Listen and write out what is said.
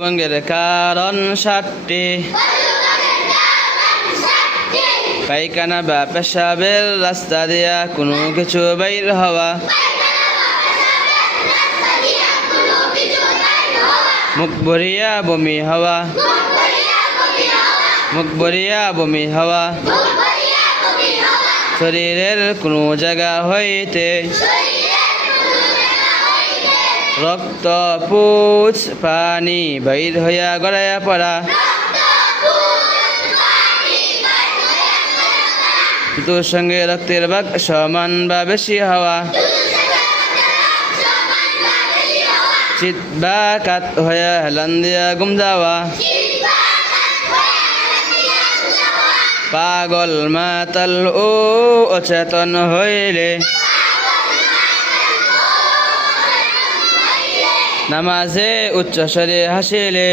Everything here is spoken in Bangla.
ভঙ্গের কারণ 7টি। পায়খানা বা পেশাবের রাস্তা দিয়া কোনো কিছু বাইর হওয়া, মুখ ভরিয়া বমি হওয়া, মুখ ভরিয়া বমি হওয়া, শরীরের কোনো জায়গা হইতে রক্ত পুছ পানি বাইর হইয়া গড়াইয়া পড়া, তোর সঙ্গে রক্তের ভাগ সমান বা বেশি হওয়া, চিত বা কাত হইয়া হেলান দিয়া গুম যাওয়া, পাগল মাতাল ও অচেতন হইলে, নামাজে উচ্চস্বরে হাসিলে,